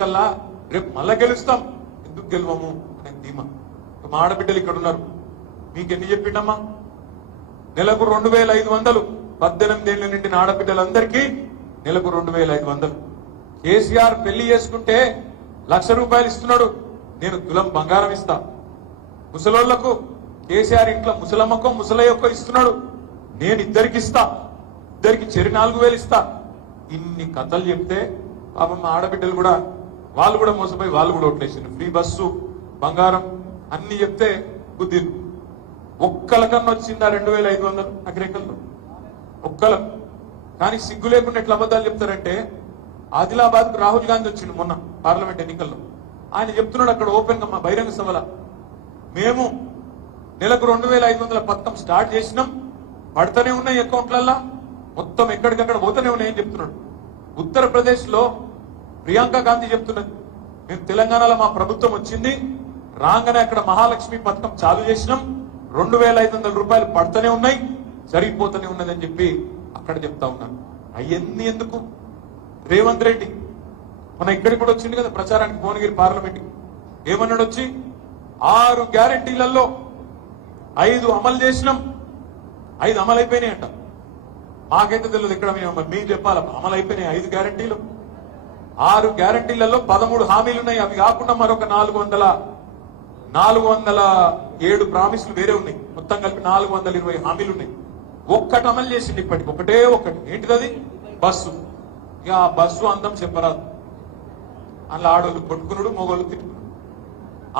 కల్లా రేపు మళ్ళా గెలుస్తాం, ఎందుకు గెలవము అనే ధీమా. మా ఆడబిడ్డలు ఇక్కడ ఉన్నారు, మీకు ఎన్ని చెప్పిండమ్మా? నెలకు 2500 18 ఏళ్ళ నిండిన ఆడబిడ్డలందరికీ నెలకు 2500. కేసీఆర్ పెళ్లి చేసుకుంటే ₹1,00,000 ఇస్తున్నాడు, నేను తులం బంగారం ఇస్తా. ముసలోళ్లకు కేసీఆర్ ఇంట్లో ముసలమ్మకో ముసలయ్యకో ఇస్తున్నాడు, నేను ఇద్దరికి ఇస్తా, ఇద్దరికి చెరి 4,000 ఇస్తా. ఇన్ని కథలు చెప్తే పాపం మా ఆడబిడ్డలు కూడా వాళ్ళు కూడా మోసపోయి వాళ్ళు కూడా ఓట్లేసిండ్రు. ఫ్రీ బస్సు, బంగారం అన్ని చెప్తే బుద్ధి ఒక్కలకన్నా వచ్చిందా 2500 అగ్రేకల్లో? ఒక్కలకు. కానీ సిగ్గు లేకుండా ఎట్లా అబద్ధాలు చెప్తారంటే, ఆదిలాబాద్ కు రాహుల్ గాంధీ వచ్చిండు మొన్న పార్లమెంట్ ఎన్నికల్లో. ఆయన చెప్తున్నాడు అక్కడ ఓపెన్ గా మా బహిరంగ సభల, మేము నెలకు 2500 పథకం స్టార్ట్ చేసినాం, పడుతూనే ఉన్నాయి అకౌంట్లల్లా, మొత్తం ఎక్కడికక్కడ పోతూనే ఉన్నాయని చెప్తున్నాడు. ఉత్తరప్రదేశ్ లో ప్రియాంక గాంధీ చెప్తున్నది, మేము తెలంగాణలో మా ప్రభుత్వం వచ్చింది రాగానే అక్కడ మహాలక్ష్మి పథకం చాలు చేసినాం, ₹2,500 పడుతూనే ఉన్నాయి, జరిగిపోతూనే ఉన్నది అని చెప్పి అక్కడ చెప్తా ఉన్నారు. అవన్నీ ఎందుకు? రేవంత్ రెడ్డి మన ఇక్కడికి కూడా వచ్చింది కదా ప్రచారానికి భువనగిరి పార్లమెంట్. ఏమన్నాడు వచ్చి, 6 గ్యారంటీలలో 5 అమలు చేసినాం, 5 అమలు అయిపోయినాయి అంట. మాకైతే తెలియదు, ఇక్కడ మీకు చెప్పాలి, అమలు అయిపోయినాయి 5 గ్యారంటీలు. 6 గ్యారంటీలలో 13 హామీలు ఉన్నాయి, అవి కాకుండా మరొక 407 ప్రామిసులు వేరే ఉన్నాయి, మొత్తం కలిపి 420 హామీలు ఉన్నాయి. ఒక్కటి అమలు చేసింది ఇప్పటికి, ఒకటే ఒకటి. ఏంటిది? బస్సు. ఇక ఆ బస్సు అందం చెప్పరాదు, అందులో ఆడోళ్ళు కొట్టుకున్నాడు, మొగోళ్ళు తిట్టుకున్నాడు.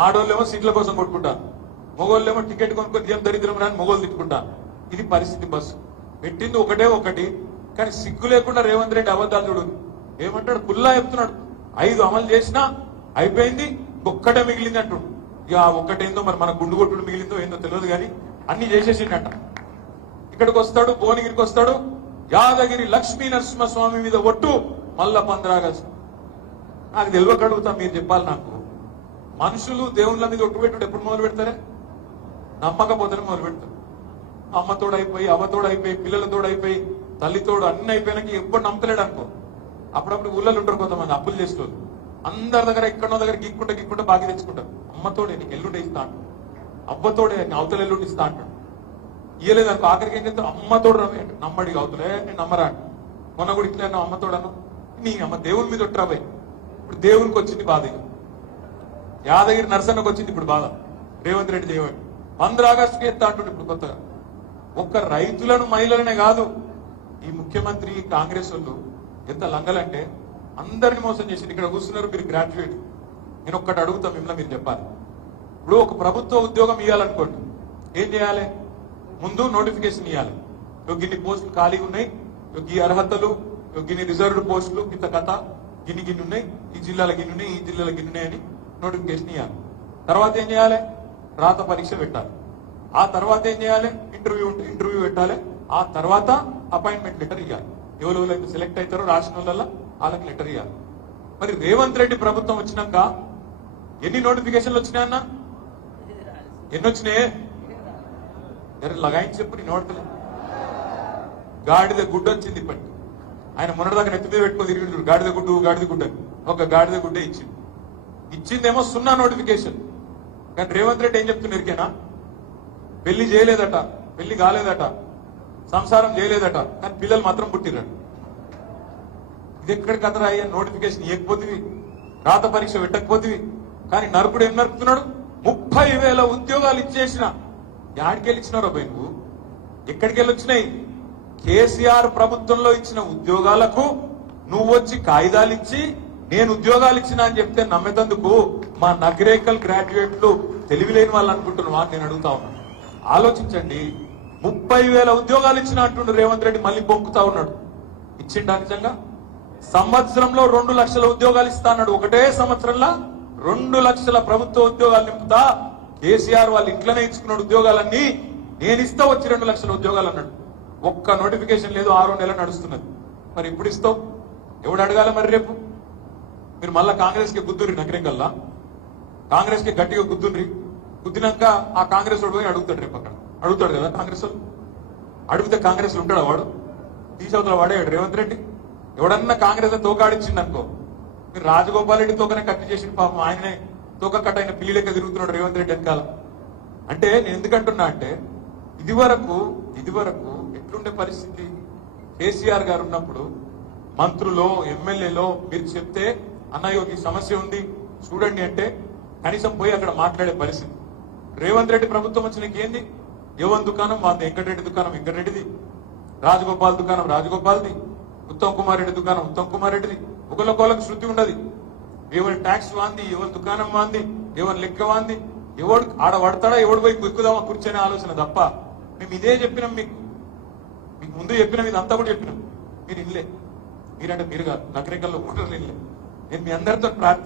ఆడోళ్ళేమో సీట్ల కోసం కొట్టుకుంటారు, మొగోళ్ళేమో టికెట్ కొనుక్కొని ఏం దరిద్రం రాని మొగోళ్ళు తిట్టుకుంటారు. ఇది పరిస్థితి. బస్సు పెట్టింది ఒకటే ఒకటి, కానీ సిగ్గు లేకుండా రేవంత్ రెడ్డి అబద్ధాలు చూడు. ఏమంటాడు? కుల్లా చెప్తున్నాడు, 5 అమలు చేసినా అయిపోయింది, ఒక్కటే మిగిలింది అంటుడు. ఇక ఒక్కటేందో మరి మన గుండు కొట్టుడు మిగిలిందో ఏందో తెలియదు, కానీ అన్ని చేసేసిండట. ఇక్కడికి వస్తాడు, భువనగిరికి వస్తాడు, యాదగిరి లక్ష్మీ నరసింహస్వామి మీద ఒట్టు, మళ్ళా 15 ఆగస్టు. నాకు తెలియక అడుగుతా, మీరు చెప్పాలి నాకు. మనుషులు దేవుళ్ళ మీద ఒట్టు పెట్టుడు ఎప్పుడు మొదలు పెడతారే? నమ్మకపోతేనే మొదలు పెడతారు. అమ్మతోడైపోయి, అవ్వతోడైపోయి, పిల్లలతోడైపోయి, తల్లితోడు అన్ని అయిపోయినాక ఎప్పుడు నమ్మతలేడు అనుకో. అప్పుడప్పుడు ఊళ్ళలో ఉంటారు కొంతమంది అప్పులు చేసేవాళ్ళు, అందరి దగ్గర ఎక్కడో దగ్గర గిక్కుంటే బాగా తెచ్చుకుంటారు. అమ్మతోడే నీకు ఎల్లుండి ఇస్తా అంటాడు, అవ్వతోడే అవతల ఎల్లుండి ఇస్తా అంటాడు. ఇయ్యలేదు అనుకో, ఆఖరికి ఏం చేస్తాడు? అమ్మతోడు రవి అంటే నమ్మడి, అవతలే నేను నమ్మరా అంట. మొన్న కూడా ఇట్లా అన్నావు, అమ్మతోడను నీ అమ్మ దేవుని మీద ఒట్రాబాయి. ఇప్పుడు దేవునికి వచ్చింది బాధ, యాదగిరి నరసన్నకు వచ్చింది ఇప్పుడు బాధ. రేవంత్ రెడ్డి దేవుడు 15 ఆగస్టుకి ఎత్తా అంటుండే ఇప్పుడు కొత్తగా. ఒక్క రైతులను మహిళలనే కాదు, ఈ ముఖ్యమంత్రి కాంగ్రెస్ వాళ్ళు ఎంత లంగలంటే అందరిని మోసం చేసింది. ఇక్కడ కూర్చున్నారు మీరు గ్రాడ్యుయేట్, నేను ఒక్కటి అడుగుతా మిమ్మల్ని, మీరు చెప్పాలి. ఇప్పుడు ఒక ప్రభుత్వ ఉద్యోగం ఇవ్వాలనుకోండి, ఏం చేయాలి? ముందు నోటిఫికేషన్ ఇవ్వాలి, గిన్ని పోస్టులు ఖాళీగా ఉన్నాయి, ఈ అర్హతలు, గిన్ని రిజర్వ్డ్ పోస్టులు, ఇంత కథ, గిన్ని ఉన్నాయి, ఈ జిల్లాల గిన్ని ఉన్నాయి, ఈ జిల్లాల గిన్ని ఉన్నాయని నోటిఫికేషన్ ఇవ్వాలి. తర్వాత ఏం చేయాలి? రాత పరీక్ష పెట్టాలి. ఆ తర్వాత ఏం చేయాలి? ఇంటర్వ్యూ పెట్టాలి. ఆ తర్వాత అపాయింట్మెంట్ లెటర్ ఇవ్వాలి. ఎవరైతే సెలెక్ట్ అవుతారో రాసిన వాళ్ళ వాళ్ళకి లెటర్ ఇవ్వాలి. మరి రేవంత్ రెడ్డి ప్రభుత్వం వచ్చినాక ఎన్ని నోటిఫికేషన్లు వచ్చినాయన్నా? ఎన్ని వచ్చినాయే? లగాయించి చెప్పు, నేను నోడతలేదు. గాడిద గుడ్డ వచ్చింది ఇప్పటికి. ఆయన మొన్నటిదాకా నెత్తి మీద పెట్టుకొని తిరిగి గాడిద గుడ్డ ఒక గాడిద గుడ్డే ఇచ్చిందేమో 0 నోటిఫికేషన్. కానీ రేవంత్ రెడ్డి ఏం చెప్తున్నారు? ఇరికేనా? పెళ్లి చేయలేదట, పెళ్లి కాలేదట, సంసారం చేయలేదట, కానీ పిల్లలు మాత్రం పుట్టిరట. ఇది ఎక్కడి కథ రాయ్యా? నోటిఫికేషన్ ఇవ్వకపోతే, రాత పరీక్ష పెట్టకపోతే, కానీ నరుకుడు ఏం నరుకుతున్నాడు? 30,000 ఉద్యోగాలు ఇచ్చేసిన. యాడికెళ్ళి ఇచ్చినారో పోయి నువ్వు? ఎక్కడికి వెళ్ళి వచ్చినాయి? కేసీఆర్ ప్రభుత్వంలో ఇచ్చిన ఉద్యోగాలకు నువ్వు వచ్చి కాగితాలు ఇచ్చి నేను ఉద్యోగాలు ఇచ్చినా అని చెప్తే నమ్మేందుకు మా నగరేకల్ గ్రాడ్యుయేట్లు తెలివిలేని వాళ్ళు అనుకుంటున్నావా? నేను అడుగుతా ఉన్నా. ఆలోచించండి. 30,000 ఉద్యోగాలు ఇచ్చిన అంటుండు రేవంత్ రెడ్డి, మళ్ళీ బొంకుతా ఉన్నాడు. ఇచ్చిండా నిజంగా? సంవత్సరంలో 2 లక్షల ఉద్యోగాలు ఇస్తా అన్నాడు. ఒకటే సంవత్సరంలో 2 లక్షల ప్రభుత్వ ఉద్యోగాలు నింపుతా. కేసీఆర్ వాళ్ళు ఇంట్లోనే ఇచ్చుకున్న ఉద్యోగాలన్నీ నేను ఇస్తా, వచ్చి 2 లక్షల ఉద్యోగాలు అన్నాడు. ఒక్క నోటిఫికేషన్ లేదు, 6 నెలలు నడుస్తున్నది. మరి ఇప్పుడు ఇస్తావు? ఎవడు అడగాలి మరి? రేపు మీరు మళ్ళా కాంగ్రెస్ కి గుద్దుర్రి, నగరంగల్లా కాంగ్రెస్ కి గట్టిగా గుద్దినాక ఆ కాంగ్రెస్ వాడు పోయి అడుగుతాడు. రేపు అక్కడ అడుగుతాడు కదా కాంగ్రెస్ వాళ్ళు. అడిగితే కాంగ్రెస్ ఉంటాడా వాడు? తీసవతల వాడేవాడు రేవంత్ రెడ్డి. ఎవడన్నా కాంగ్రెస్ తోకాడిచ్చింది అనుకో, మీరు రాజగోపాల్ రెడ్డి తోకనే కట్టి చేసిన పాపం ఆయననే తోక కట్ అయిన పిల్లి లెక్క తిరుగుతున్నాడు రేవంత్ రెడ్డి వెనకాల. అంటే నేను ఎందుకంటున్నా అంటే ఇది వరకు ఎట్లుండే పరిస్థితి, కేసీఆర్ గారు ఉన్నప్పుడు మంత్రులో ఎమ్మెల్యేలో మీరు చెప్తే అన్నయ్య ఈ సమస్య ఉంది చూడండి అంటే కనీసం పోయి అక్కడ మాట్లాడే పరిస్థితి. రేవంత్ రెడ్డి ప్రభుత్వం వచ్చినకి ఏంది, యువన్ దుకాణం మాది, వెంకటరెడ్డి దుకాణం వెంకటరెడ్డిది, రాజగోపాల్ దుకాణం రాజగోపాల్ది, ఉత్తమ్ కుమార్ రెడ్డి దుకాణం ఉత్తమ్ కుమార్ రెడ్డిది. ఒకళ్ళకొకళ్ళకి శృతి ఉండదు. ఎవరి ట్యాక్స్ వాంది, ఎవరి దుకాణం వాంది, ఎవరి లెక్క వాంది, ఎవడు ఆడ పడతాడా ఎవడు పోయి ఎక్కుదామా కూర్చొనే ఆలోచన తప్ప. మేము ఇదే చెప్పినాం, మీకు ముందు చెప్పినాం, ఇదంతా కూడా చెప్పినాం. మీరు ఇల్లే, మీరంటే మీరు కాదు, నగరికల్లో కూడా ఇల్లే. నేను మీ అందరితో ప్రార్థన